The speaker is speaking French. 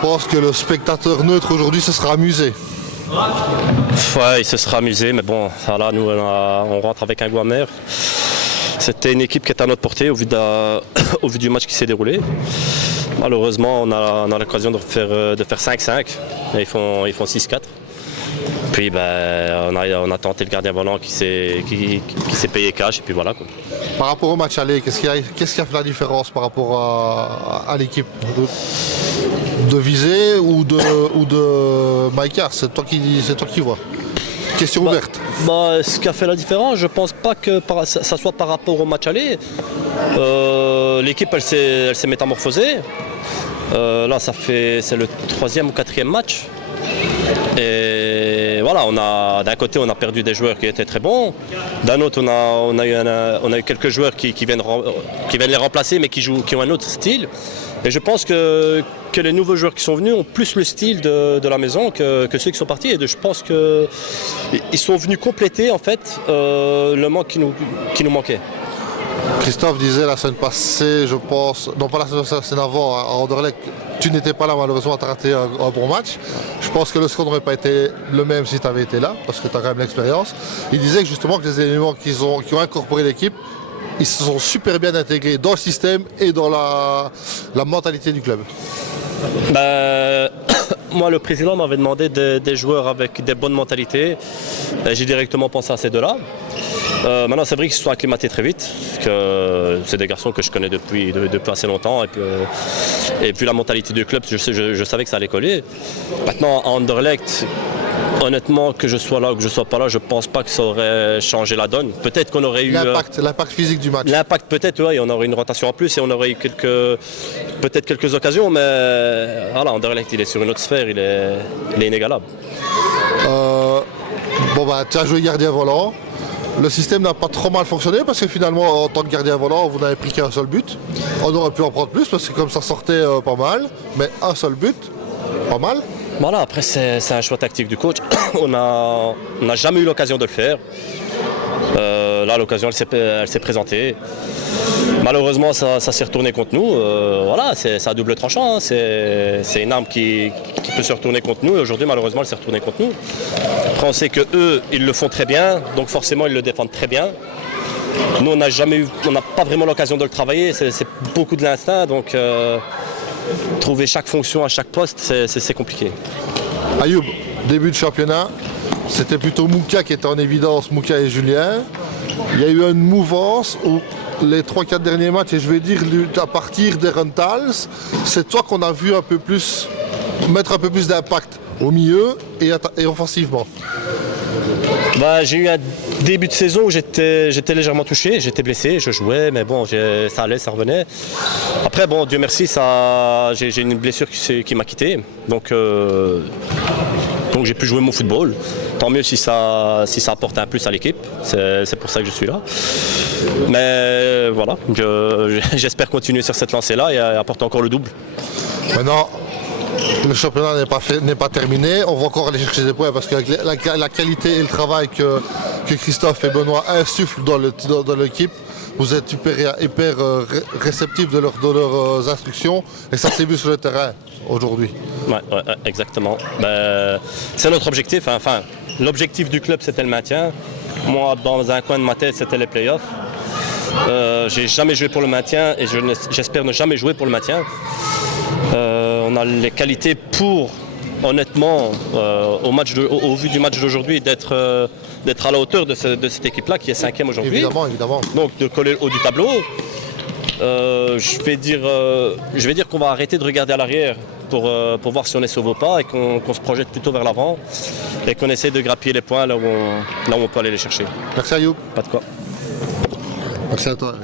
pense que le spectateur neutre aujourd'hui se sera amusé. Ouais, il se sera amusé, mais bon, là, nous, on rentre avec un goût amer. C'était une équipe qui était à notre portée au vu du match qui s'est déroulé. Malheureusement, on a l'occasion de faire 5-5, et ils font 6-4. Puis on a tenté le gardien volant qui s'est payé cash, et puis voilà, quoi. Par rapport au match aller, qu'est-ce qui a fait la différence par rapport à l'équipe de Visé ou de Maïka? C'est toi qui vois. Question ouverte. Ce qui a fait la différence, je pense pas que ça soit par rapport au match aller. L'équipe elle s'est métamorphosée. Là c'est le 3e ou 4e match. Et voilà, d'un côté on a perdu des joueurs qui étaient très bons. D'un autre on a eu quelques joueurs qui viennent les remplacer mais qui ont un autre style. Et je pense que les nouveaux joueurs qui sont venus ont plus le style de la maison que ceux qui sont partis. Et je pense qu'ils sont venus compléter en fait le manque qui nous manquait. Christophe disait la semaine passée, je pense, non pas la semaine avant, à Anderlecht, tu n'étais pas là malheureusement, tu as raté un bon match. Je pense que le score n'aurait pas été le même si tu avais été là, parce que tu as quand même l'expérience. Il disait que justement que les éléments qui ont incorporé l'équipe, ils se sont super bien intégrés dans le système et dans la mentalité du club. Moi, le président m'avait demandé des joueurs avec des bonnes mentalités. J'ai directement pensé à ces deux-là. Maintenant, c'est vrai qu'ils se sont acclimatés très vite, que c'est des garçons que je connais depuis assez longtemps. Et puis la mentalité du club, je savais que ça allait coller. Maintenant, à Anderlecht, honnêtement, que je sois là ou que je ne sois pas là, je ne pense pas que ça aurait changé la donne. Peut-être qu'on aurait eu... L'impact physique du match. L'impact peut-être, oui, on aurait une rotation en plus et on aurait eu peut-être quelques occasions, mais voilà, Anderlecht, il est sur une autre sphère, il est inégalable. Tu as joué gardien volant. Le système n'a pas trop mal fonctionné parce que finalement, en tant que gardien volant, vous n'avez pris qu'un seul but. On aurait pu en prendre plus parce que comme ça sortait pas mal, mais un seul but, pas mal. Voilà, après c'est un choix tactique du coach. On n'a jamais eu l'occasion de le faire. Là, l'occasion, elle s'est présentée. Malheureusement, ça s'est retourné contre nous. Voilà, c'est à double tranchant. Hein. C'est une arme qui peut se retourner contre nous. Et aujourd'hui, malheureusement, elle s'est retournée contre nous. Après, on sait qu'eux, ils le font très bien. Donc forcément, ils le défendent très bien. Nous, on n'a pas vraiment l'occasion de le travailler. C'est beaucoup de l'instinct. Donc, trouver chaque fonction à chaque poste, c'est compliqué. Ayoub, début de championnat, c'était plutôt Mouka qui était en évidence, Mouka et Julien. Il y a eu une mouvance où les 3-4 derniers matchs, et je vais dire à partir des Rentals, c'est toi qu'on a vu mettre un peu plus d'impact au milieu et offensivement. J'ai eu un début de saison où j'étais légèrement touché, j'étais blessé, je jouais, mais bon, ça allait, ça revenait. Après, bon, Dieu merci, j'ai une blessure qui m'a quitté, donc j'ai pu jouer mon football. Tant mieux si ça apporte un plus à l'équipe, c'est pour ça que je suis là. Mais voilà, j'espère continuer sur cette lancée-là et apporter encore le double. Maintenant, le championnat n'est pas terminé, on va encore aller chercher des points parce que la qualité et le travail que Christophe et Benoît insufflent dans l'équipe, vous êtes hyper réceptifs de leurs instructions et ça s'est vu sur le terrain aujourd'hui. Ouais, exactement. C'est notre objectif. Enfin, l'objectif du club, c'était le maintien. Moi, dans un coin de ma tête, c'était les playoffs. J'ai jamais joué pour le maintien et j'espère ne jamais jouer pour le maintien. On a les qualités pour, honnêtement, au vu du match d'aujourd'hui, d'être à la hauteur de cette équipe-là qui est 5e aujourd'hui. Évidemment. Donc de coller le haut du tableau. Je vais dire qu'on va arrêter de regarder à l'arrière pour voir si on est sauvé ou pas et qu'on se projette plutôt vers l'avant et qu'on essaie de grappiller les points là où on peut aller les chercher. Merci Ayoub. Pas de quoi. Merci à toi.